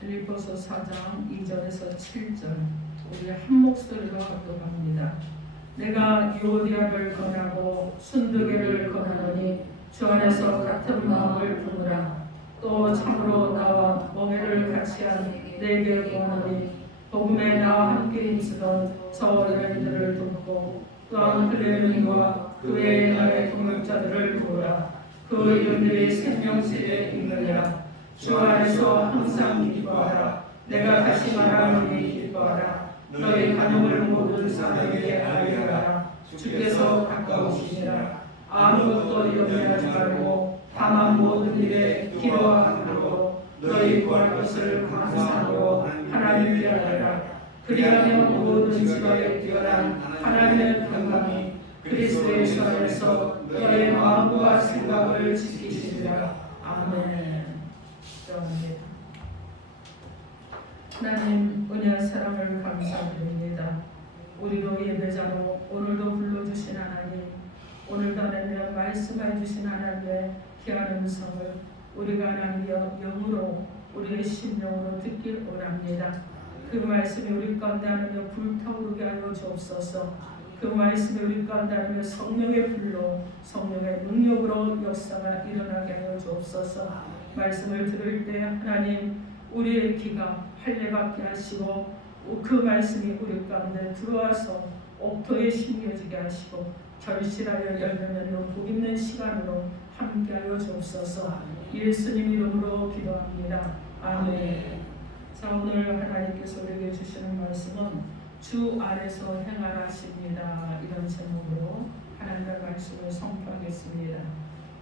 빌립보서 4장 2절에서 7절 우리 한 목소리로 합독합니다. 내가 유오디아를 권하고 순두개를 권하노니 주 안에서 같은 마음을 품으라. 또 참으로 나와 멍에를 같이한 네게 권하노니 복음에 나와 함께 힘쓰던 저 여인들을 돕고 또한 클레멘과 그 외의 나의 동역자들을 도우라. 그 이름들이 생명책에 있느니라. 주 안에서 항상 기뻐하라. 내가 다시 말하노니 기뻐하라. 너희 간용을 모든 사람에게 알게 하라. 주께서 가까우시니라. 아무것도 염려하지 말고 다만 모든 일에 기도와 간구로 너희 구할 것을 감사하고 하나님께 아뢰라. 그리하면 모든 지각에 뛰어난 하나님의 평강이 그리스도의 안에서 너의 마음과 생각을 지키시리라. 아멘. 기도합니다. 하나님 은혜와 사랑을 감사드립니다. 우리로 예배자로 오늘도 불러주신 하나님, 오늘도 하나님 말씀해 주신 하나님의 귀한 음성을 우리가 하나님의 영으로 우리의 심령으로 듣길 원합니다. 그 말씀이 우리 가운데 하나님 불타오르게 하여 주옵소서. 그 말씀이 우리 가운데 하나님 성령의 불로 성령의 능력으로 역사가 일어나게 하여 주옵소서. 말씀을 들을 때 하나님 우리의 귀가 할례받게 하시고 그 말씀이 우리 가운데 들어와서 옥토에 심겨지게 하시고 결실하여 열매맺는 복 있는 시간으로 함께하여 주옵소서. 예수님 이름으로 기도합니다. 아멘. 자, 오늘 하나님께서 우리에게 주시는 말씀은 주 안에서 행하라십니다. 이런 제목으로 하나님의 말씀을 선포하겠습니다.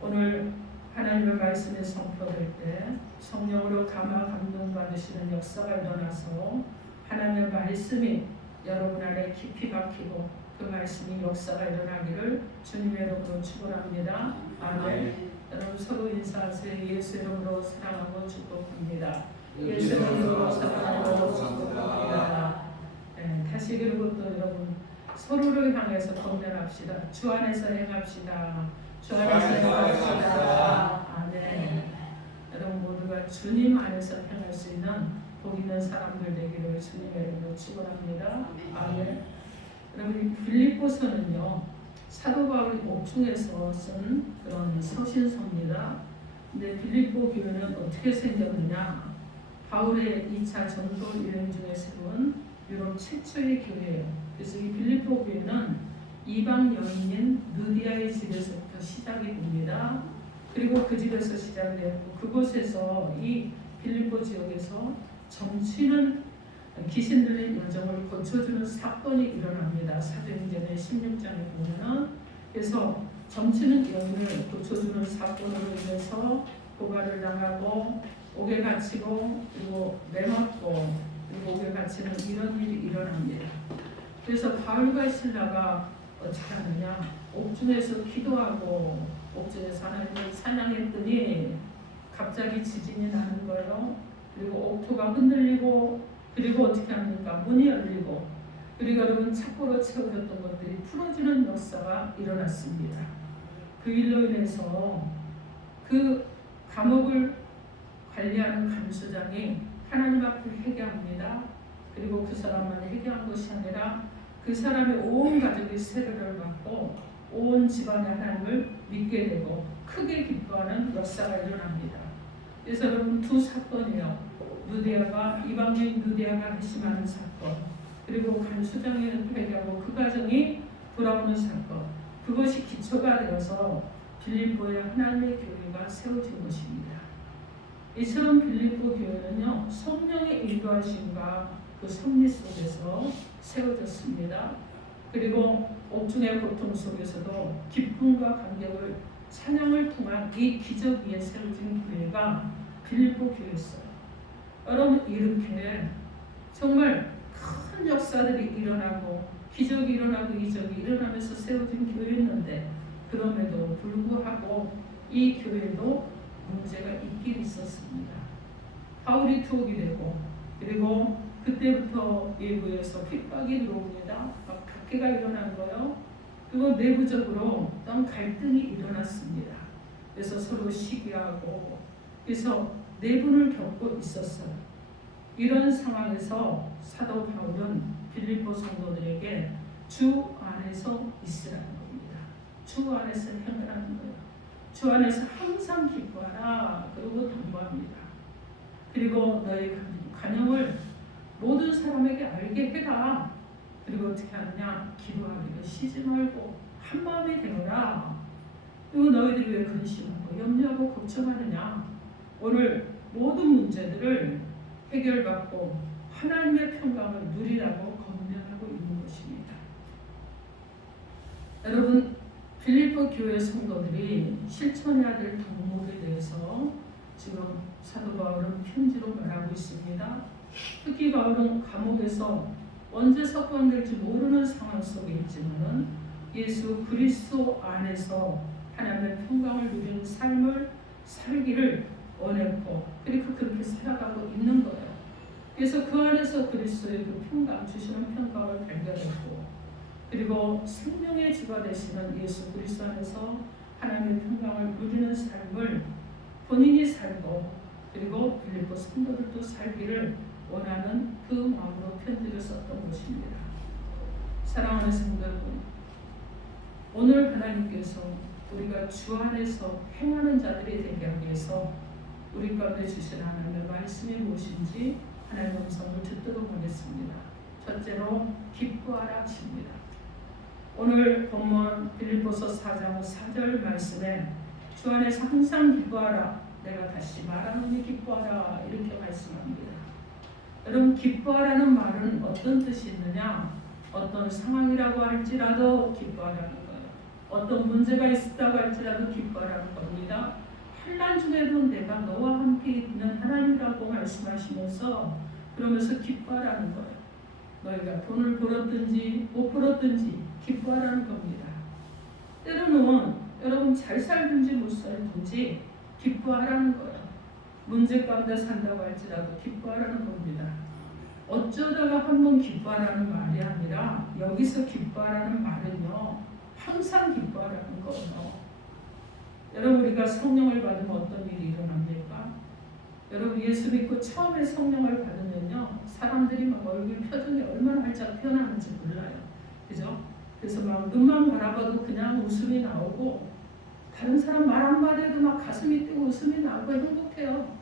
오늘 하나님의 말씀이 선포될 때 성령으로 감화 감동받으시는 역사가 일어나서 하나님의 말씀이 여러분 안에 깊이 박히고 그 말씀이 역사가 일어나기를 주님의 이름으로 축원합니다. 아멘. 여러분 서로 인사하세요. 예수 이름으로 사랑하고 축복합니다. 예수 이름으로 사랑하고 축복합니다. 네, 다시 그리고 또 여러분 서로를 향해서 건면합시다. 주 안에서 행합시다. 주 안에서 행합시다. 아멘. 여러분 모두가 주님 안에서 행할 수 있는 복 있는 사람들 되기를 주님의 이름으로 축원합니다. 아멘. 여러분 빌립보서는요 사도 바울이 옥중에서 쓴 그런 서신서입니다. 근데 빌립보 교회는 어떻게 생겼느냐? 바울의 2차 전도 여행 중에 세운 유럽 최초의 교회예요. 그래서 이 빌립보 교회는 이방 여인인 느디아의 집에서부터 시작이 됩니다. 그리고 그 집에서 시작되었고 그곳에서 이 빌립보 지역에서 점치는 귀신 들린 여정을 고쳐주는 사건이 일어납니다. 사도행전의 16장에 보면은 그래서 점치는 여인을 고쳐주는 사건으로 인해서 고발을 당하고 옥에 갇히고 그리고 매맞고 그리고 옥에 갇히는 이런 일이 일어납니다. 그래서 바울과 실라가 어떻게 하느냐? 옥중에서 기도하고 옥중에서 하나님을 찬양했더니 갑자기 지진이 나는 거예요. 그리고 옥토가 흔들리고 그리고 어떻게 합니까? 문이 열리고 그리고 여러분 착고로 채워졌던 것들이 풀어지는 역사가 일어났습니다. 그 일로 인해서 그 감옥을 관리하는 감수장이 하나님 앞에 회개합니다. 그리고 그 사람만 회개한 것이 아니라 그 사람의 온 가족이 세례를 받고 온 집안의 하나님을 믿게 되고 크게 기뻐하는 역사가 일어납니다. 그래서 여러분 두 사건이에요. 누디아가 이방인 누디아가 회심하는 사건 그리고 감수장이 회개하고 그 가정이 돌아오는 사건 그것이 기초가 되어서 빌립보의 하나님의 교회가 세워진 것입니다. 이처럼 빌립보 교회는요 성령의 인도하심과 그 섭리 속에서 세워졌습니다. 그리고 옥중의 고통 속에서도 기쁨과 감격을 찬양을 통한 이 기적 위에 세워진 교회가 빌립보 교회였어요. 여러분 이렇게 정말 큰 역사들이 일어나고 기적이 일어나고 이적이 일어나면서 세워진 교회였는데 그럼에도 불구하고 이 교회도 문제가 있긴 있었습니다. 바울이 투옥이 되고 그리고 그때부터 외부에서 핍박이 들어옵니다. 막 박해가 일어난 거예요. 그리고 내부적으로 어떤 갈등이 일어났습니다. 그래서 서로 시기하고 그래서 내분을 겪고 있었어요. 이런 상황에서 사도 바울은 빌립보 성도들에게 주 안에서 있으라는 겁니다. 주 안에서 행하라는 거예요. 주 안에서 항상 기뻐하라. 그리고 당부합니다. 그리고 너희 간영을 모든 사람에게 알게 해라. 그리고 어떻게 하느냐? 기도하기를 쉬지 말고 한 마음이 되어라. 그리고 너희들이 왜 근심하고 염려하고 걱정하느냐? 오늘 모든 문제들을 해결받고 하나님의 평강을 누리라고 권면하고 있는 것입니다. 여러분, 빌립보 교회 성도들이 실천해야 될 덕목에 대해서 지금 사도 바울은 편지로 말하고 있습니다. 특히 바울은 감옥에서 언제 석방될지 모르는 상황 속에 있지만은 예수 그리스도 안에서 하나님의 평강을 누리는 삶을 살기를 원했고, 그리고 그렇게 살아가고 있는 거예요. 그래서 그 안에서 그리스도의 그 평강, 주시는 평강을 발견했고, 그리고 생명의 주가 되시는 예수 그리스도 안에서 하나님의 평강을 누리는 삶을 본인이 살고, 그리고 빌립보 성도들도 살기를 원하는 그 마음으로 편지를 썼던 것입니다. 사랑하는 성도 여러분, 오늘 하나님께서 우리가 주 안에서 행하는 자들이 되게 하기 위해서 우리 가운데 주신 하나님의 말씀이 무엇인지 하나님의 음성을 듣도록 하겠습니다. 첫째로 기뻐하라 하십니다. 오늘 본문 빌립보서 4장 4절 말씀에 주 안에서 항상 기뻐하라, 내가 다시 말하노니 기뻐하라, 이렇게 말씀합니다. 여러분, 기뻐하라는 말은 어떤 뜻이 있느냐? 어떤 상황이라고 할지라도 기뻐하라는 거예요. 어떤 문제가 있다고 할지라도 기뻐하라는 겁니다. 환난 중에도 내가 너와 함께 있는 하나님이라고 말씀하시면서 그러면서 기뻐하라는 거예요. 너희가 돈을 벌었든지 못 벌었든지 기뻐하라는 겁니다. 때로는 여러분 잘 살든지 못 살든지 기뻐하라는 거예요. 문제 가운데 산다고 할지라도 기뻐하라는 겁니다. 어쩌다가 한번 기뻐하라는 말이 아니라 여기서 기뻐하라는 말은요, 항상 기뻐하라는 거예요. 여러분, 우리가 성령을 받으면 어떤 일이 일어납니까? 여러분, 예수 믿고 처음에 성령을 받으면요, 사람들이 막 얼굴 표정이 얼마나 활짝 피어나는지 몰라요. 그죠? 그래서 막 눈만 바라봐도 그냥 웃음이 나오고, 다른 사람 말 한마디에도 막 가슴이 뛰고 웃음이 나오고 행복해요.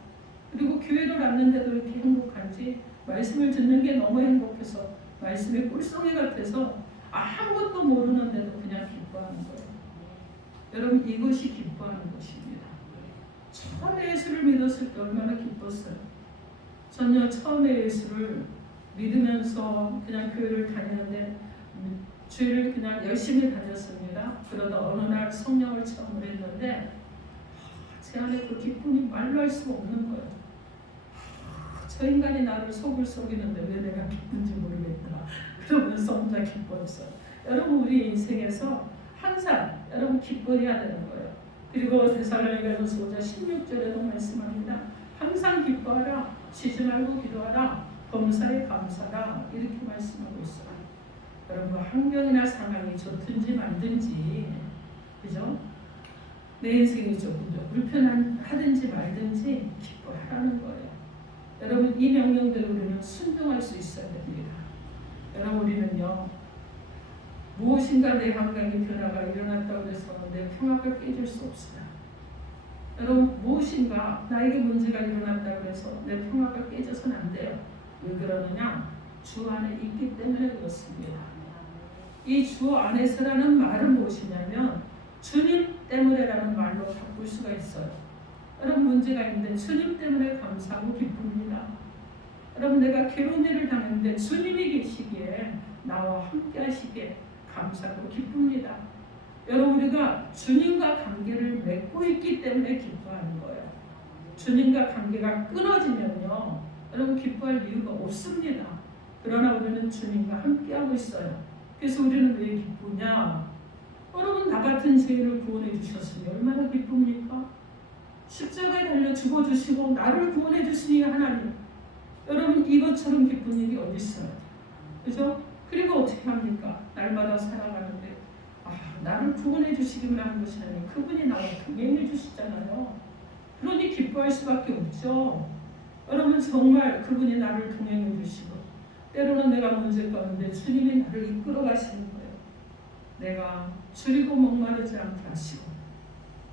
그리고 교회를 왔는데도 이렇게 행복한지, 말씀을 듣는 게 너무 행복해서 말씀이 꿀송이 같아서 아무것도 모르는데도 그냥 기뻐하는 거예요. 여러분, 이것이 기뻐하는 것입니다. 처음에 예수를 믿었을 때 얼마나 기뻤어요. 전요 처음에 예수를 믿으면서 그냥 교회를 다니는데 주일을 그냥 열심히 다녔습니다. 그러다 어느 날 성령을 체험을 했는데 제 안에 그 기쁨이 말로 할 수가 없는 거예요. 저 인간이 나를 속이는데 왜 내가 기쁜지 모르겠다. 그러면서 혼자 기뻐했어요. 여러분, 우리 인생에서 항상 여러분 기뻐해야 되는 거예요. 그리고 데살로니가전서 5장 16절에도 말씀합니다. 항상 기뻐하라, 쉬지 말고 기도하라, 범사에 감사하라, 이렇게 말씀하고 있어요. 여러분, 환경이나 상황이 좋든지 말든지, 그죠? 내 인생이 조금 더 불편하든지 말든지 기뻐하라는 거예요. 여러분, 이 명령대로 우리는 순종할 수 있어야 됩니다. 여러분, 우리는요, 무엇인가 내 환경의 변화가 일어났다고 해서 내 평화를 깨질 수 없어요. 여러분, 무엇인가 나에게 문제가 일어났다고 해서 내 평화가 깨져서는 안 돼요. 왜 그러느냐? 주 안에 있기 때문에 그렇습니다. 이 주 안에서라는 말은 무엇이냐면 주님 때문에라는 말로 바꿀 수가 있어요. 여러분, 문제가 있는데 주님 때문에 감사하고 기쁩니다. 여러분, 내가 괴로운 일을 당했는데 주님이 계시기에 나와 함께 하시기에 감사하고 기쁩니다. 여러분, 우리가 주님과 관계를 맺고 있기 때문에 기뻐하는 거예요. 주님과 관계가 끊어지면요, 여러분 기뻐할 이유가 없습니다. 그러나 우리는 주님과 함께하고 있어요. 그래서 우리는 왜 기쁘냐? 여러분, 나 같은 죄인을 구원해 주셨으니 얼마나 기쁩니까? 십자가에 달려 죽어주시고 나를 구원해 주시니 하나님, 여러분 이것처럼 기쁜 일이 어디 있어요? 그죠? 그리고 어떻게 합니까? 날마다 살아가는데 나를 구원해 주시기만 하는 것이 아니라 그분이 나와 동행해 주시잖아요. 그러니 기뻐할 수밖에 없죠. 여러분 정말 그분이 나를 동행해 주시고 때로는 내가 문제 가운데 주님이 나를 이끌어 가시는 거예요. 내가 줄이고 목마르지 않게 하시고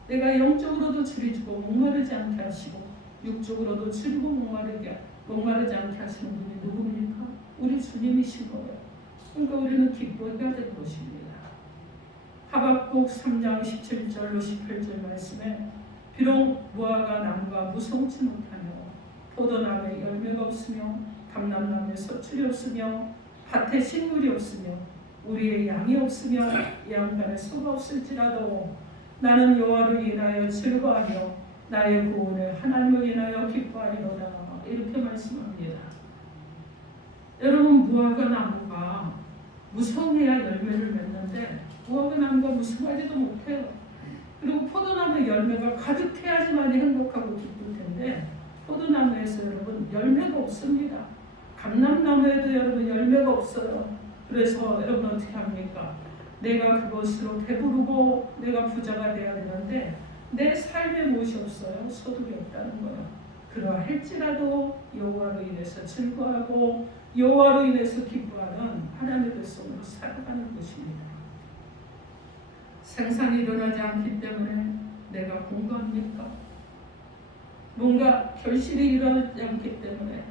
내가 영적으로도 줄이고 목마르지 않게 하시고 육적으로도 줄이고 목마르지 않게 하시는 분이 누굽니까? 우리 주님이신 거예요. 그러니까 우리는 기뻐해야 될 것입니다. 하박국 3장 17절로 18절 말씀에 비록 무화과 나무가 무성치 못하며 포도나무에 열매가 없으며 감람나무에 서출이 없으며 밭에 식물이 없으며 우리의 양이 없으며 양간에 소가 없을지라도 나는 여호와를 인하여 즐거워하며 나의 구원의 하나님을 인하여 기뻐하리로다. 이렇게 말씀합니다. 여러분 무화과 나무가 무성해야 열매를 맺는데 무화과 나무가 무성하지도 못해요. 그리고 포도나무의 열매가 가득해야지만 행복하고 기쁠 텐데 포도나무에서 여러분 열매가 없습니다. 감람나무에도 여러분 열매가 없어요. 그래서 여러분 어떻게 합니까? 내가 그것으로 배부르고 내가 부자가 돼야 되는데 내 삶에 무엇이 없어요? 소득이 없다는 거예요. 그러할지라도 여호와로 인해서 즐거워하고 여호와로 인해서 기뻐하는 하나님의 백성으로 살아가는 것입니다. 생산이 일어나지 않기 때문에 내가 공부합니까? 뭔가 결실이 일어나지 않기 때문에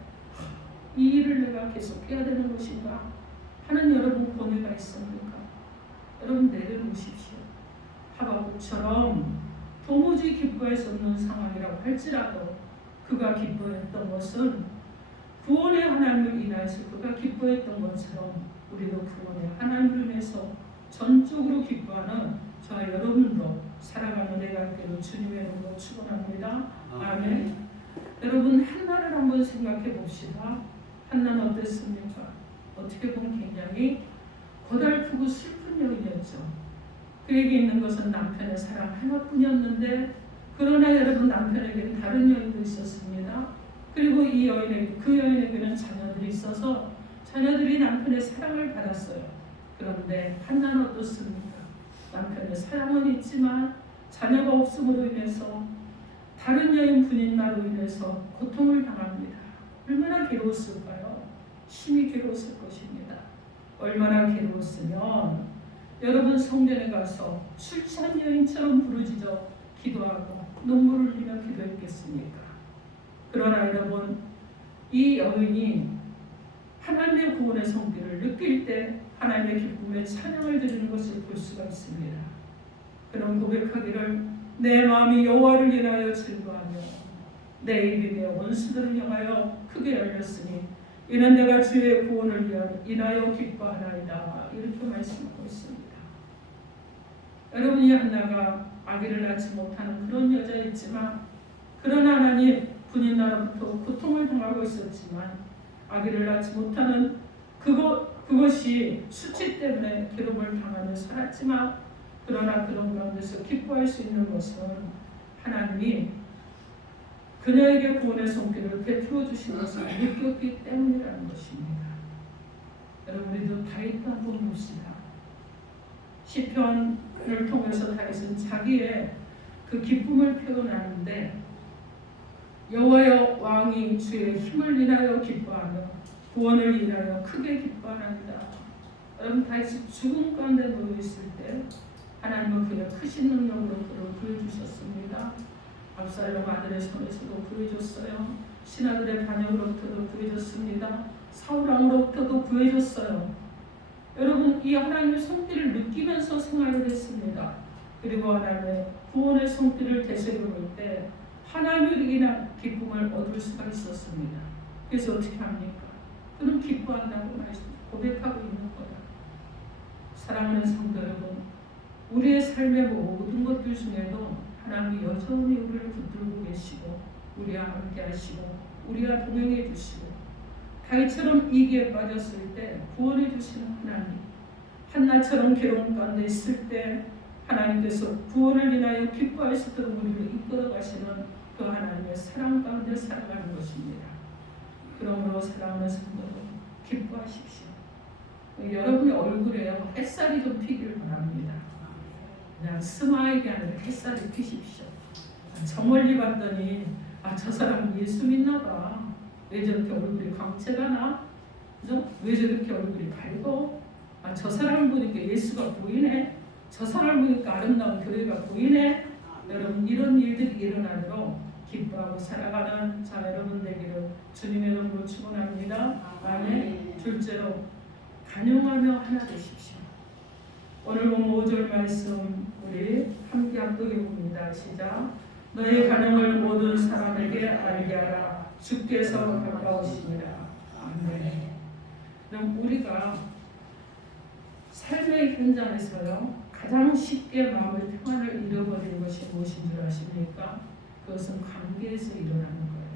이 일을 내가 계속 해야 되는 것인가 하는 여러분 고뇌가 있습니까? 여러분 내려놓으십시오. 하박국처럼 도무지 기뻐할 수 없는 상황이라고 할지라도 그가 기뻐했던 것은 구원의 하나님을 인하여서 그가 기뻐했던 것처럼 우리도 구원의 하나님을 위해서 전적으로 기뻐하는 저와 여러분도 살아가는 내가 되는 주님의 이름으로 축원합니다. 아멘. 여러분 한나를 한번 생각해 봅시다. 한나는 어땠습니까? 어떻게 보면 굉장히 고달프고 슬픈 여인이었죠. 그에게 있는 것은 남편의 사랑 하나뿐이었는데 그러나 여러분 남편에게는 다른 여인도 있었습니다. 그리고 그 여인에게는 자녀들이 있어서 자녀들이 남편의 사랑을 받았어요. 그런데 한나는 어떻습니까? 남편의 사랑은 있지만 자녀가 없음으로 인해서 다른 여인 분인나로 인해서 고통을 당합니다. 얼마나 괴로웠을까요? 심히 괴로웠을 것입니다. 얼마나 괴로웠으면 여러분 성전에 가서 술 취한 여인처럼 부르짖어 기도하고 눈물을 흘리며 기도했겠습니까? 그러나 여러분 이 여인이 하나님의 구원의 성기를 느낄 때 하나님의 기쁨에 찬양을 드리는 것을 볼 수가 있습니다. 그런 고백하기를 내 마음이 여호와를 인하여 즐거워하며 내 입이 내 원수들을 향하여 크게 열렸으니 이는 내가 주의 구원을 인하여 기뻐하나이다. 이렇게 말씀하고 있습니다. 여러분이 한나가 아기를 낳지 못하는 그런 여자였지만 그러나 하나님 분인나로부터 고통을 당하고 있었지만 아기를 낳지 못하는 그것이 수치 때문에 괴로움을 당하며 살았지만 그러나 그런 가운데서 기뻐할 수 있는 것은 하나님이 그녀에게 구원의 손길을 베풀어 주신 것을 느꼈기 때문이라는 것입니다. 여러분 우리도 다윗도 한번 봅시다. 시편을 통해서 다윗은 자기의 그 기쁨을 표현하는데 여호와여 왕이 주의 힘을 인하여 기뻐하며 구원을 인하여 크게 기뻐하nap니다. 여러분 다윗이 죽음 가운데 놓여 있을 때 하나님은 그의 크신 능력으로 그를 구해주셨습니다. 압살롬 아들의 손에서도 구해줬어요. 신하들의 반역으로부터도 구해줬습니다. 사울 왕으로부터도 구해줬어요. 여러분 이 하나님의 손길을 느끼면서 생활을 했습니다. 그리고 하나님의 구원의 손길을 되새겨볼 때 하나님을 인한 기쁨을 얻을 수가 있었습니다. 그래서 어떻게 합니까? 그는 기뻐한다고 고백하고 있는 거예요. 사랑하는 성도 여러분, 우리의 삶의 모든 것들 중에도 하나님이 여전히 우리를 붙들고 계시고 우리와 함께 하시고 우리와 동행해 주시고 다윗처럼 위기에 빠졌을 때 구원해 주시는 하나님, 한나처럼 괴로움 가운데 있을 때 하나님께서 구원을 인하여 기뻐할 수 있도록 우리를 이끌어 가시는 그 하나님의 사랑 가운데 살아가는 것입니다. 그러므로 사랑하는 성도 기뻐하십시오. 여러분의 얼굴에 햇살이 좀 피기를 바랍니다. 그냥 스마일이 아니라 햇살이 피십시오. 저 멀리 봤더니 저 사람 예수 믿나 봐. 왜 저렇게 얼굴이 광채가 나? 그죠? 왜 저렇게 얼굴이 밝고? 아, 저 사람 보니까 예수가 보이네. 저 사람 보니까 아름다운 교회가 보이네. 여러분 이런 일들이 일어나도록 기뻐하고 살아가는 자 여러분 되기를 주님의 이름으로 축원합니다. 아멘. 둘째로 간용하며 하나 되십시오. 오늘 본 5절 말씀 우리 함께 합독해 봅니다. 시작. 너의 간용을 모든 사람에게 알게 하라. 주께서 가까우시니라. 아멘. 그럼 우리가 삶의 현장에서요 가장 쉽게 마음의 평안을 잃어버리는 것이 무엇인 줄 아십니까? 그것은 관계에서 일어나는 거예요.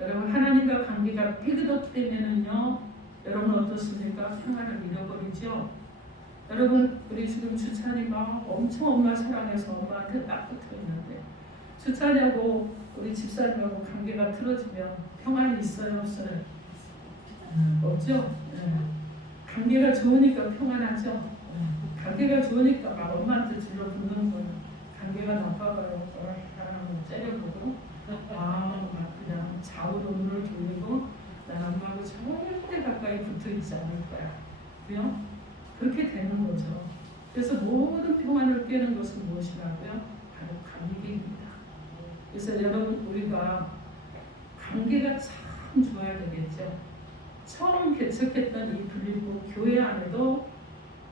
여러분 하나님과 관계가 삐그덕되면은요 여러분 어떻습니까? 평안을 잃어버리죠. 여러분 우리 지금 주찬이가 엄청 엄마 사랑해서 엄마한테 딱 붙어 있는데 주찬이하고 우리 집사님하고 관계가 틀어지면 평안이 있어요 없어요? 없죠. 관계가 좋으니까 평안하죠. 관계가 좋으니까 막 엄마한테 질러붙는 거예요. 관계가 나빠가요. 째려보고 막 그냥 좌우로 눈을 돌리고 난 엄마하고 절대 가까이 붙어있지 않을 거야. 그죠? 그렇게 되는 거죠. 그래서 모든 평안을 깨는 것은 무엇이라고요? 바로 관계입니다. 그래서 여러분 우리가 관계가 참 좋아야 되겠죠. 처음 개척했던 이 빌립보 교회 안에도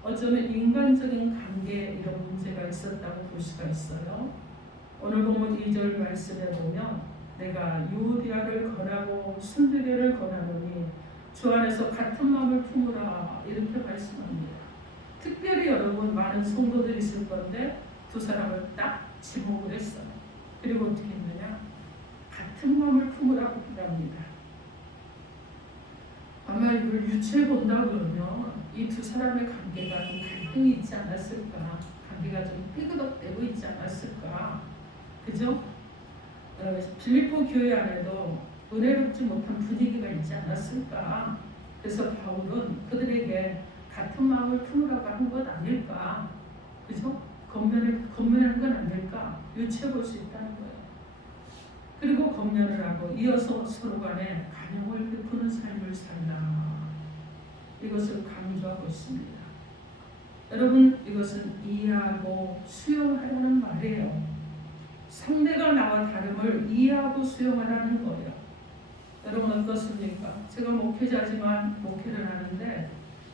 어쩌면 인간적인 관계 이런 문제가 있었다고 볼 수가 있어요. 오늘 보면 2절 말씀에 보면 내가 유오디아를 권하고 순두개를 권하노니 주 안에서 같은 마음을 품으라 이렇게 말씀합니다. 특별히 여러분 많은 성도들이 있을 건데 두 사람을 딱 지목을 했어요. 그리고 어떻게 했느냐? 같은 마음을 품으라고 합니다. 아마 이걸 유추해 본다 그러면 이 두 사람의 관계가 좀 갈등이 있지 않았을까? 관계가 좀 삐그덕대고 있지 않았을까? 그죠? 빌립보 교회 안에도 은혜롭지 못한 분위기가 있지 않았을까? 그래서 바울은 그들에게 같은 마음을 품으라고 한 것 아닐까? 그죠? 건면한 건 아닐까? 유추해 볼 수 있다는 거예요. 그리고 건면을 하고 이어서 서로 간에 간용을 베푸는 삶을 살라. 이것을 강조하고 있습니다. 여러분 이것은 이해하고 수용하라는 말이에요. 상대가 나와 다름을 이해하고 수용하라는 거예요. 여러분 어떻습니까? 제가 목회자지만 목회를 하는데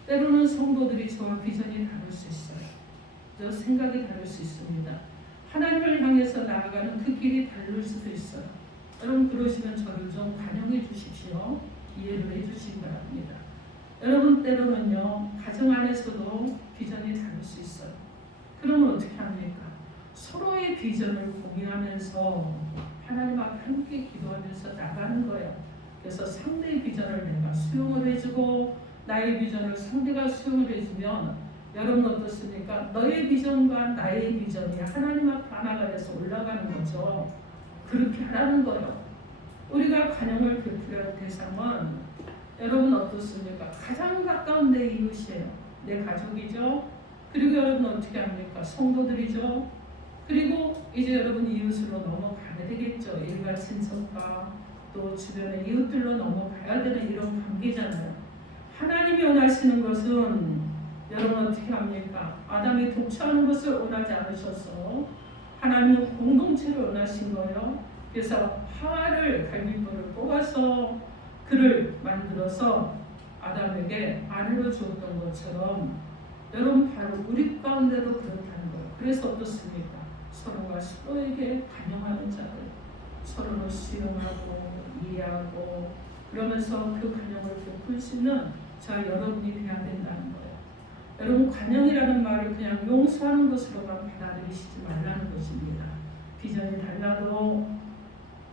때로는 성도들이 저와 비전이 다를 수 있어요. 저 생각이 다를 수 있습니다. 하나님을 향해서 나아가는 그 길이 다를 수도 있어요. 여러분 그러시면 저를 좀 관용해 주십시오. 이해를 해 주시기 바랍니다. 여러분 때로는요 가정 안에서도 비전이 다를 수 있어요. 그러면 어떻게 합니까? 서로의 비전을 공유하면서 하나님 앞에 함께 기도하면서 나가는 거예요. 그래서 상대의 비전을 내가 수용을 해주고 나의 비전을 상대가 수용을 해주면 여러분 어떻습니까? 너의 비전과 나의 비전이 하나님 앞에 하나가 돼서 올라가는 거죠. 그렇게 하라는 거예요. 우리가 관용을 베풀어야 할 대상은 여러분 어떻습니까? 가장 가까운 내 이웃이에요. 내 가족이죠. 그리고 여러분 어떻게 합니까? 성도들이죠. 그리고 이제 여러분 이웃으로 넘어가야 되겠죠. 일가 친척과 또 주변의 이웃들로 넘어가야 되는 이런 관계잖아요. 하나님이 원하시는 것은 여러분 어떻게 합니까? 아담이 독처하는 것을 원하지 않으셔서 하나님은 공동체를 원하신 거예요. 그래서 하와를 갈빗불을 뽑아서 그를 만들어서 아담에게 아내로 주었던 것처럼 여러분 바로 우리 가운데도 그렇다는 거예요. 그래서 어떻습니까? 서로가 서로에게 관용하는 자들, 서로를 수용하고 이해하고 그러면서 그 관용을 베풀 수 있는 저 여러분이 되어야 된다는 거예요. 여러분 관용이라는 말을 그냥 용서하는 것으로만 받아들이시지 말라는 것입니다. 비전이 달라도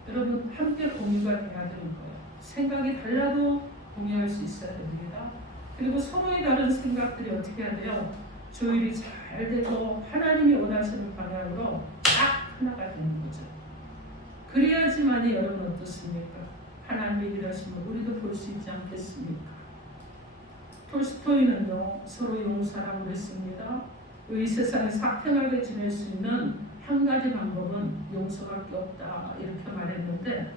여러분 함께 공유가 돼야 되는 거예요. 생각이 달라도 공유할 수 있어야 됩니다. 그리고 서로의 다른 생각들이 어떻게 해야 돼요? 조율이 잘 되고 하나님이 원하시는 방향으로 딱 하나가 되는 거죠. 그래야지만이 여러분 어떻습니까? 하나님의 일하심을 우리도 볼 수 있지 않겠습니까? 톨스토이는요 서로 용서라고 그랬습니다. 이 세상에서 화평하게 지낼 수 있는 한 가지 방법은 용서밖에 없다 이렇게 말했는데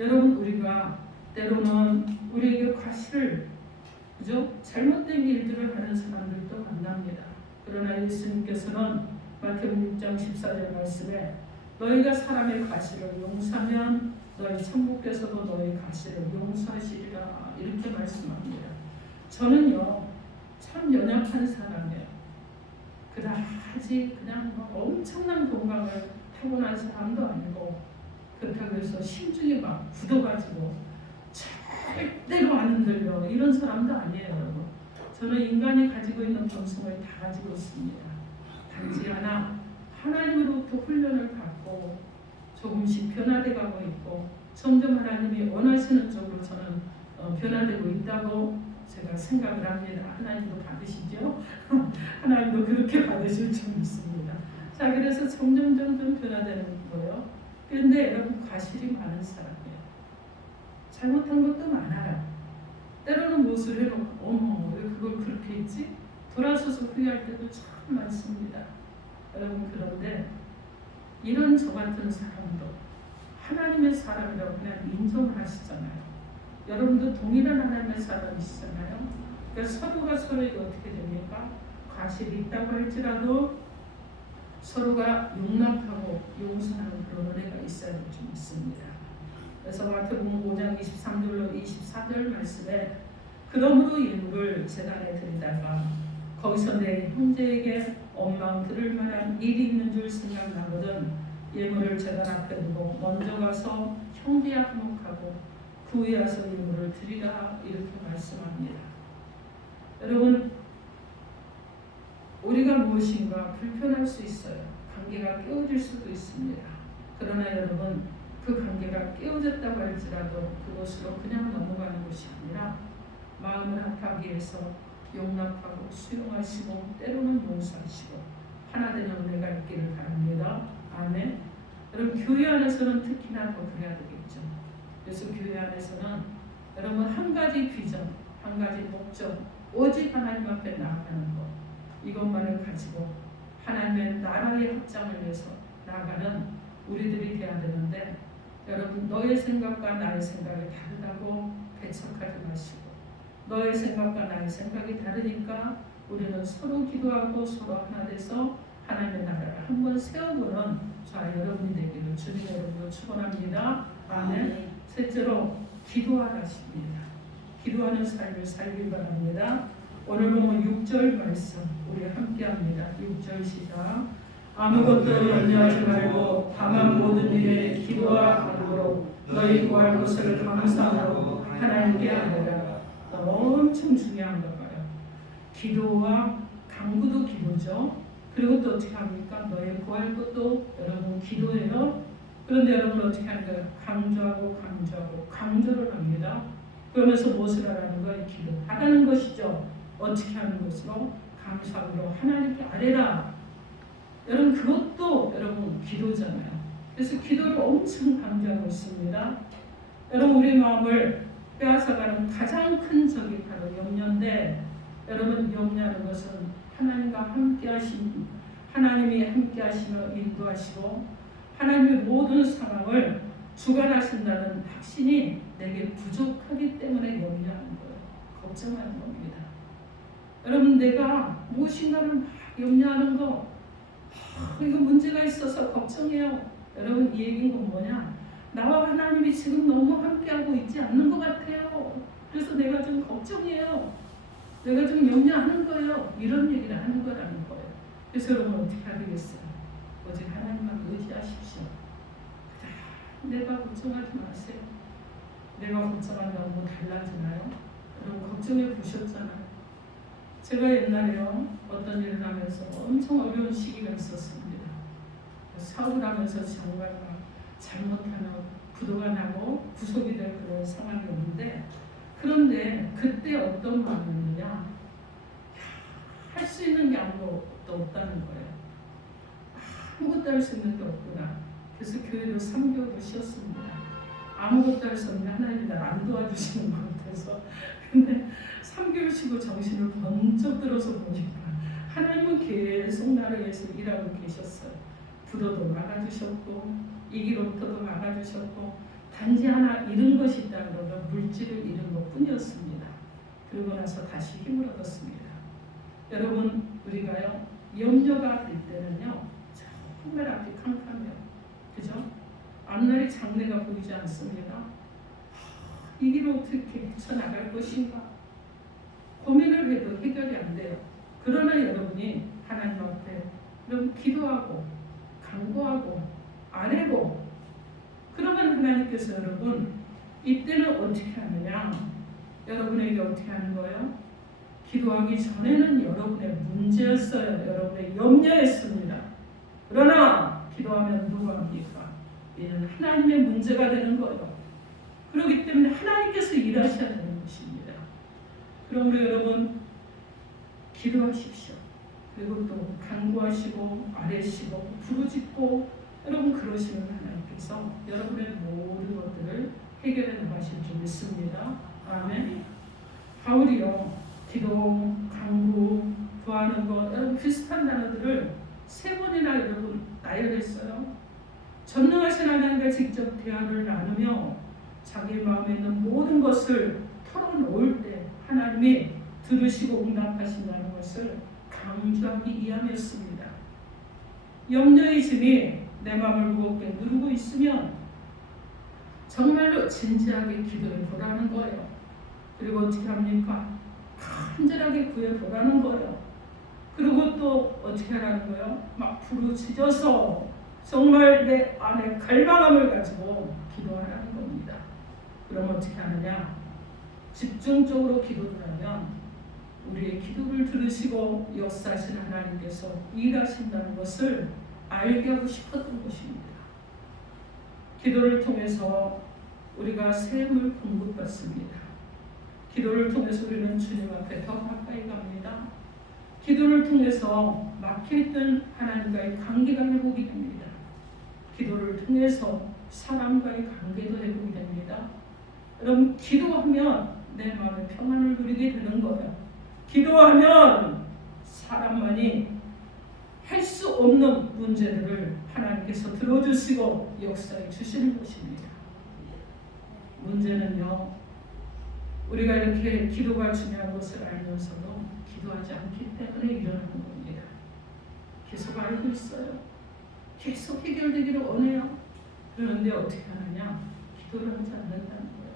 여러분, 우리가 때로는 우리에게 과실을, 그죠? 잘못된 일들을 하는 사람들도 만납니다. 그러나 예수님께서는 마태복음 6장 14절 말씀에 너희가 사람의 과실을 용서하면 너희 천국께서도 너희 과실을 용서하시리라 이렇게 말씀합니다. 저는요 참 연약한 사람이에요. 그다지 그냥 엄청난 건강을 타고난 사람도 아니고 그렇다고 해서 심중이 막 굳어가지고 절대로 안 흔들려 이런 사람도 아니에요, 여러분. 저는 인간이 가지고 있는 본성을 다 가지고 있습니다. 단지 하나님으로부터 훈련을 받고 조금씩 변화돼가고 있고 점점 하나님이 원하시는 쪽으로 저는 변화되고 있다고 제가 생각을 합니다. 하나님도 받으시죠? 하나님도 그렇게 받으실 줄 믿습니다. 자, 그래서 점점 변화되는 거예요. 그런데 여러분, 과실이 많은 사람이에요. 잘못한 것도 많아요. 때로는 무엇을 해놓고 어머 왜 그걸 그렇게 했지? 돌아서서 후회할 때도 참 많습니다. 여러분, 그런데 이런 저 같은 사람도 하나님의 사람이라고 그냥 인정을 하시잖아요. 여러분도 동일한 하나님의 사람이시잖아요. 그러니까 서로가 서로에게 어떻게 됩니까? 과실이 있다고 할지라도 서로가 용납하고 용서하는 그런 은혜가 있어야 될 줄 믿습니다. 그래서 마태복음 5장 23절로 24절 말씀에 그러므로 예물을 제단에 드리다가 거기서 내 형제에게 원망 들을 만한 일이 있는 줄 생각나거든 예물을 제단 앞에 두고 먼저 가서 형제와 화목하고 그 후에 와서 예물을 드리라 이렇게 말씀합니다. 여러분, 우리가 무엇인가 불편할 수 있어요. 관계가 깨어질 수도 있습니다. 그러나 여러분, 그 관계가 깨어졌다고 할지라도 그것으로 그냥 넘어가는 것이 아니라 마음을 합하기 위해서 용납하고 수용하시고 때로는 용서하시고 하나 되는 은혜가 있기를 바랍니다. 아멘. 여러분, 교회 안에서는 특히나 더 그래야 되겠죠. 그래서 교회 안에서는 여러분 한 가지 비전, 한 가지 목적, 오직 하나님 앞에 나아가는 것, 이것만을 가지고 하나님의 나라의 확장을 위해서 나아가는 우리들이 되어야 되는데, 여러분, 너의 생각과 나의 생각이 다르다고 배척하지 마시고, 너의 생각과 나의 생각이 다르니까 우리는 서로 기도하고 서로 하나 돼서 하나님의 나라를 한번 세워보는 자 여러분이 되기를 주님의 이름으로 축원합니다. 아멘. 셋째로 기도하라십니다. 기도하는 삶을 살길 바랍니다. 오늘 보면 6절 말씀 우리 함께합니다. 6절 시작. 아무것도 염려하지 말고 다만 모든 일에 기도와 간구로 너희 구할 것을 감사하고 하나님께 아뢰라. 엄청 중요한 걸 봐요. 기도와 간구도 기도죠. 그리고 또 어떻게 합니까? 너희 구할 것도 여러분 기도예요. 그런데 여러분 어떻게 하는 거예요? 강조를 합니다. 그러면서 무엇을 하라는 거예요? 기도하라는 것이죠. 어떻게 하는 것으로? 감사함으로 하나님께 아뢰라. 여러분, 그것도 여러분 기도잖아요. 그래서 기도를 엄청 강조하고 있습니다. 여러분, 우리 마음을 빼앗아가는 가장 큰 적이 바로 염려인데, 여러분, 염려하는 것은 하나님과 함께하신, 하나님이 함께하시며 인도하시고 하나님의 모든 상황을 주관하신다는 확신이 내게 부족하기 때문에 염려하는 거예요. 걱정하는 겁니다. 여러분, 내가 무엇인가를 막 염려하는 거, 이거 문제가 있어서 걱정해요. 여러분, 이 얘기는 뭐냐? 나와 하나님이 지금 너무 함께하고 있지 않는 것 같아요. 그래서 내가 좀 걱정해요. 내가 좀 염려하는 거예요. 이런 얘기를 하는 거라는 거예요. 그래서 여러분 어떻게 해야 되겠어요? 오직 하나님만 의지하십시오. 내가 걱정하지 마세요. 내가 걱정한다고 뭐 달라지나요? 여러분 걱정해 보셨잖아요. 제가 옛날에요 어떤 일을 하면서 엄청 어려운 시기가 있었습니다. 사업을 하면서 정말 막 잘못하면 부도가 나고 구속이 될 그런 상황이었는데, 그런데 그때 어떤 마음이었느냐, 할 수 있는 게 아무것도 없다는 거예요. 아무것도 할 수 있는 게 없구나. 그래서 교회도 3개월을 쉬었습니다. 아무것도 할 수 없는 하나님이 나를 안 도와주시는 것 같아서. 근데 3개월 쉬고 정신을 번쩍 들어서 보니까 하나님은 계속 나를 위해서 일하고 계셨어요. 부도도 막아주셨고 이기로부터도 막아주셨고 단지 하나 잃은 것이 있다는 것은 물질을 잃은 것뿐이었습니다. 그러고 나서 다시 힘을 얻었습니다. 여러분, 우리가요 염려가 될 때는요 정말 앞이 캄캄해요. 그죠? 앞날이 장래가 보이지 않습니다. 이 길을 어떻게 헤쳐나갈 것인가 고민을 해도 해결이 안 돼요. 그러나 여러분이 하나님 앞에 그럼 기도하고 간구하고 아뢰고 그러면 하나님께서 여러분 이때는 어떻게 하느냐? 여러분에게 어떻게 하는 거예요? 기도하기 전에는 여러분의 문제였어요. 여러분의 염려였습니다. 그러나 기도하면 누가 합니까? 이는 하나님의 문제가 되는 거예요. 그렇기 때문에 하나님께서 일하셔야 되는 것입니다. 그러므로 여러분 기도하십시오. 그리고 또 간구하시고 아뢰시고 부르짖고 여러분 그러시면 하나님께서 여러분의 모든 것들을 해결해 나가실 줄 믿습니다. 아멘. 바울이요 기도, 간구, 구하는 것 여러분 비슷한 단어들을 3번이나 여러분 나열했어요. 전능하신 하나님과 직접 대화를 나누며 자기 마음에 있는 모든 것을 털어놓을 때 하나님이 들으시고 응답하신다는 것을 강조하기 위함이었습니다. 염려의 짐이 내 마음을 무겁게 누르고 있으면 정말로 진지하게 기도해 보라는 거예요. 그리고 어떻게 합니까? 간절하게 구해 보라는 거예요. 그리고 또 어떻게 하라는 거예요? 막 부르짖어서 정말 내 안에 갈망함을 가지고 기도하라는 겁니다. 그럼 어떻게 하느냐? 집중적으로 기도를 하면 우리의 기도를 들으시고 역사하신 하나님께서 일하신다는 것을 알게 하고 싶었던 것입니다. 기도를 통해서 우리가 샘을 공급받습니다. 기도를 통해서 우리는 주님 앞에 더 가까이 갑니다. 기도를 통해서 막혀있던 하나님과의 관계가 회복이 됩니다. 기도를 통해서 사람과의 관계도 회복이 됩니다. 여러분 기도하면 내 마음의 평안을 누리게 되는 거예요. 기도하면 사람만이 할 수 없는 문제들을 하나님께서 들어주시고 역사해 주시는 것입니다. 문제는요 우리가 이렇게 기도가 중요한 것을 알면서도 기도하지 않기 때문에 일어나는 겁니다. 계속 알고 있어요. 계속 해결되기를 원해요. 그런데 어떻게 하느냐? 기도를 하지 않는다는 거예요.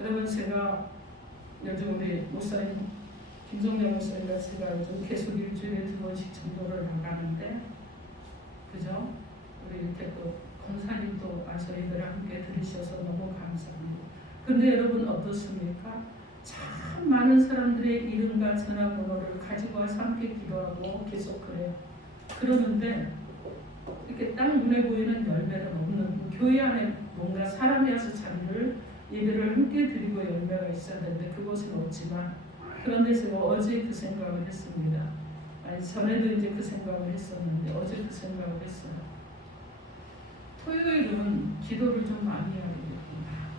여러분 제가 요즘 우리 목사님 김성령 목사님과 제가 요즘 계속 일주일에 2번씩 전도를 나가는데 그죠? 우리 이렇게 또 권사님도 와서 예배를 함께 들으셔서 너무 감사합니다. 근데 여러분 어떻습니까? 참 많은 사람들의 이름과 전화번호를 가지고 와서 함께 기도하고 계속 그래요. 그러는데 이렇게 딱 눈에 보이는 열매는 없는 교회 안에 뭔가 사람이 와서 자기를 예배를 함께 드리고 열매가 있어야 되는데 그것은 없지만 그런데 제가 어제 그 생각을 했습니다. 아니 전에도 이제 그 생각을 했었는데 어제 그 생각을 했어요. 토요일은 기도를 좀 많이 해야 되겠구나.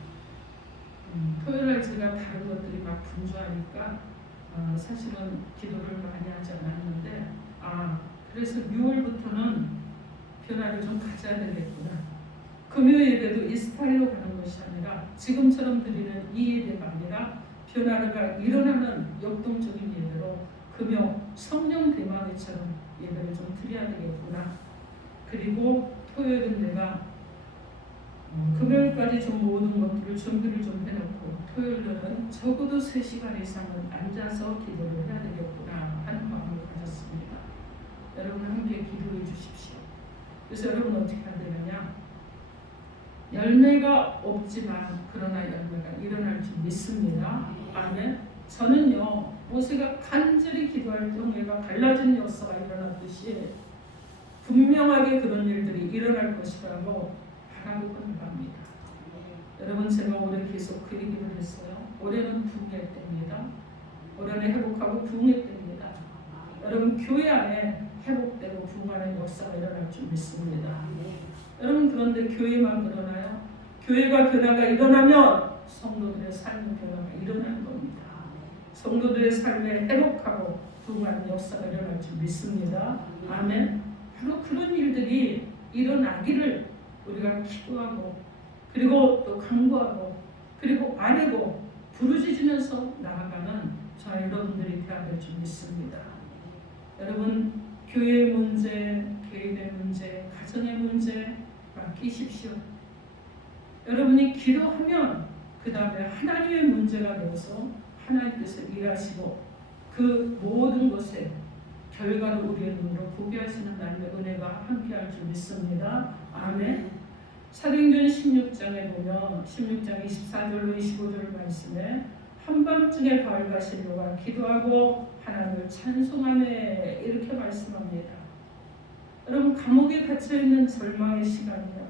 토요일날 제가 다른 것들이 막 분주하니까 사실은 기도를 많이 하지 않았는데 그래서 6월부터는 변화를 좀 가져야 되겠구나. 금요일 예배도 이 스타일로 가는 것이 아니라 지금처럼 드리는 이 예배가 아니라 변화가 일어나는 역동적인 예배로 금요 성령 대마대처럼 예배를 좀 드려야 되겠구나. 그리고 토요일은 내가 금요일까지 좀 모든 것들을 준비를 좀 해놓고 토요일은 적어도 3시간 이상은 앉아서 기도를 해야 되겠구나 하는 마음을 가졌습니다. 여러분 함께 기도해 주십시오. 그래서 여러분 어떻게 해야 되느냐? 열매가 없지만 그러나 열매가 일어날 줄 믿습니다. 아멘. 저는요 모세가 간절히 기도할 경우에가 갈라진 역사가 일어났듯이 분명하게 그런 일들이 일어날 것이라고 바라고 건너갑니다. 여러분 제가 올해 계속 그 얘기를 했어요. 올해는 부흥의 때입니다. 올해는 회복하고 부흥의 때입니다. 여러분 교회 안에 회복되고 부흥하는 역사가 일어날 줄 믿습니다. 여러분 그런데 교회만 그러나요? 교회가 변화가 일어나면 성도들의 삶의 변화가 일어나는 겁니다. 성도들의 삶에 회복하고 부흥하는 역사가 일어날 줄 믿습니다. 아멘. 바로 그런 일들이 일어나기를 우리가 기도하고 그리고 또 강구하고 그리고 아뢰고 부르짖으면서 나아가는 저와 여러분들이 되어야 될 줄 믿습니다. 여러분, 교회의 문제, 개인의 문제, 가정의 문제 맡기십시오. 여러분이 기도하면 그 다음에 하나님의 문제가 되어서 하나님께서 일하시고 그 모든 것에 결과를 우리의 눈으로 보게 하시는 하나님의 은혜가 함께할 줄 믿습니다. 아멘. 사도행전 16장에 보면 16장 24절로 25절 말씀에 한밤중에 바울과 실로가 기도하고 하나님을 찬송하며 이렇게 말씀합니다. 여러분, 감옥에 갇혀있는 절망의 시간이요.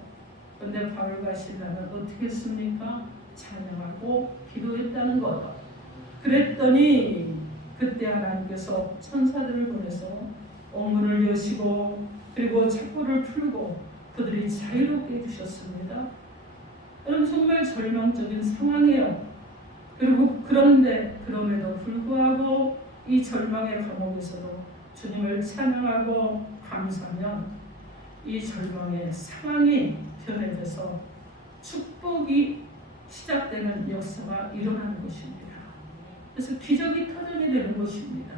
그런데 바울과 실라는 어떻게 했습니까? 찬양하고 기도했다는 것. 그랬더니 그때 하나님께서 천사들을 보내서 옥문을 여시고 그리고 착고를 풀고 그들이 자유롭게 해주셨습니다. 여러분, 정말 절망적인 상황이에요. 그리고 그럼에도 불구하고 이 절망의 감옥에서도 주님을 찬양하고 감사하면 이 절망의 상황이 변해져서 축복이 시작되는 역사가 일어나는 것입니다. 그래서 기적이 터지게 되는 것입니다.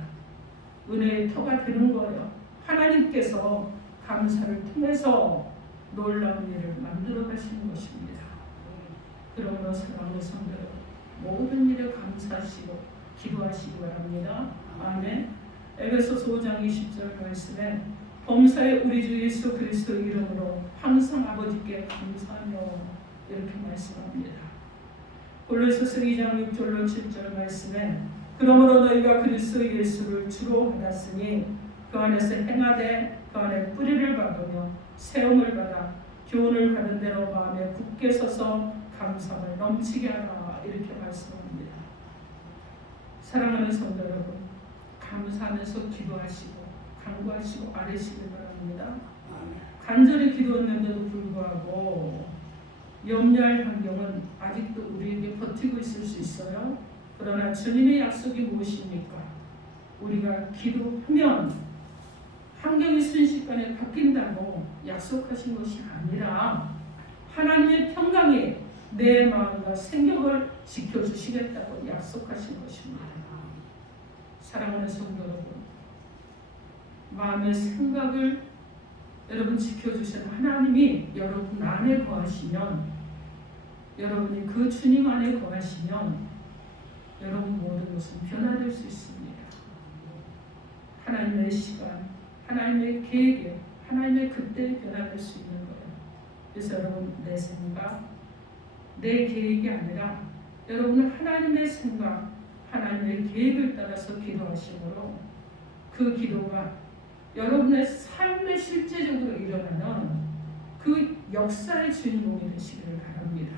은혜의 터가 되는 거예요. 하나님께서 감사를 통해서 놀라운 일을 만들어 가시는 것입니다. 그러므로 사랑하는 성도 여러분, 모든 일에 감사하시고 기도하시기 바랍니다. 아멘. 에베소서 5장 20절 말씀에 범사에 우리 주 예수 그리스도 이름으로 항상 아버지께 감사하며 이렇게 말씀합니다. 골로새서 2장 6절로 7절 말씀에 그러므로 너희가 그리스도 예수를 주로 받았으니 그 안에서 행하되 그 안에 뿌리를 박으며 세움을 받아 교훈을 받은 대로 마음에 굳게 서서 감사를 넘치게 하라 이렇게 말씀합니다. 사랑하는 성도 여러분, 감사하면서 기도하시고 간구하시고 아뢰시기 바랍니다. 간절히 기도했는데도 불구하고 염려할 환경은 아직도 우리에게 버티고 있을 수 있어요. 그러나 주님의 약속이 무엇입니까? 우리가 기도하면 환경이 순식간에 바뀐다고 약속하신 것이 아니라 하나님의 평강이 내 마음과 생각을 지켜주시겠다고 약속하신 것입니다. 사랑하는 성도 여러분, 마음의 생각을 여러분 지켜주시는 하나님이 여러분 안에 거하시면, 여러분이 그 주님 안에 거하시면 여러분 모든 것은 변화될 수 있습니다. 하나님의 시간, 하나님의 계획에, 하나님의 그때에 변화될 수 있는 거예요. 그래서 여러분, 내 생각, 내 계획이 아니라 여러분은 하나님의 생각, 하나님의 계획을 따라서 기도하시므로 그 기도가 여러분의 삶에 실제적으로 일어나는 그 역사의 주인공이 되시기를 바랍니다.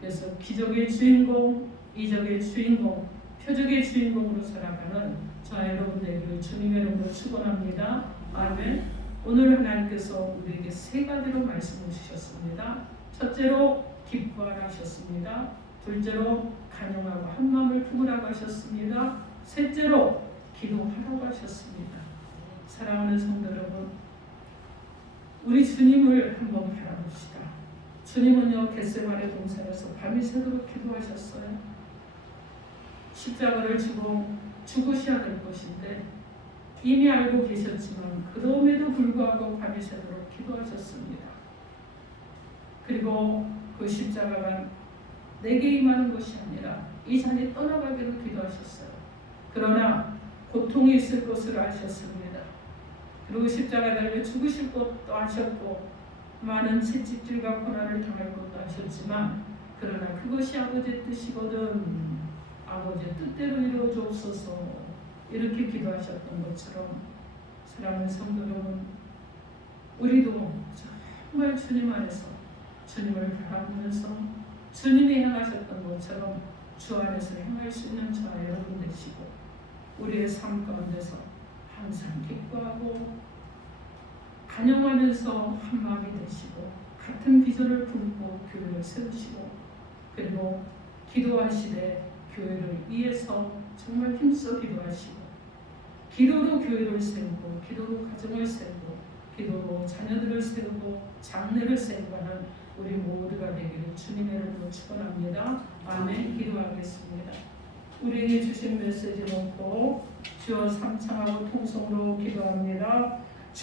그래서 기적의 주인공, 이적의 주인공, 표적의 주인공으로 살아가는 저와 여러분들에게 주님의 이름으로 축원합니다. 아멘. 오늘 하나님께서 우리에게 세 가지로 말씀을 주셨습니다. 첫째로 기뻐하라 하셨습니다. 둘째로 간용하고 한 마음을 품으라고 하셨습니다. 셋째로 기도하라고 하셨습니다. 사랑하는 성도 여러분, 우리 주님을 한번 바라봅시다. 주님은요, 겟세마네 동산에서 밤이 새도록 기도하셨어요. 십자가를 지고 죽으셔야 될 것인데 이미 알고 계셨지만 그럼에도 불구하고 밤이 새도록 기도하셨습니다. 그리고 그 십자가가 내게 임하는 것이 아니라 이 잔이 떠나가기로 기도하셨어요. 그러나 고통이 있을 것을 아셨습니다. 그리고 십자가에 달려 죽으실 것도 아셨고 많은 채찍질과 고난을 당할 것도 아셨지만, 그러나 그것이 아버지의 뜻이거든 아버지의 뜻대로 이루어주옵소서 이렇게 기도하셨던 것처럼, 사랑하는 성도 여러분, 우리도 정말 주님 안에서 주님을 바라보면서 주님이 행하셨던 것처럼 주 안에서 행할 수 있는 저와 여러분 되시고, 우리의 삶 가운데서 항상 기뻐하고 간영하면서 한마음이 되시고 같은 비전을 품고 교회를 세우시고, 그리고 기도하시되 교회를 위해서 정말 힘써 기도하시고, 기도로 교회를 세우고, 기도로 가정을 세우고, 기도로 자녀들을 세우고, 장래를 세우고 하는 우리 모두가 되기를 주님의 이름으로 축원합니다. 아멘. 기도하겠습니다. 우리에게 주신 메시지 놓고 주여 삼창하고 통성으로 기도합니다.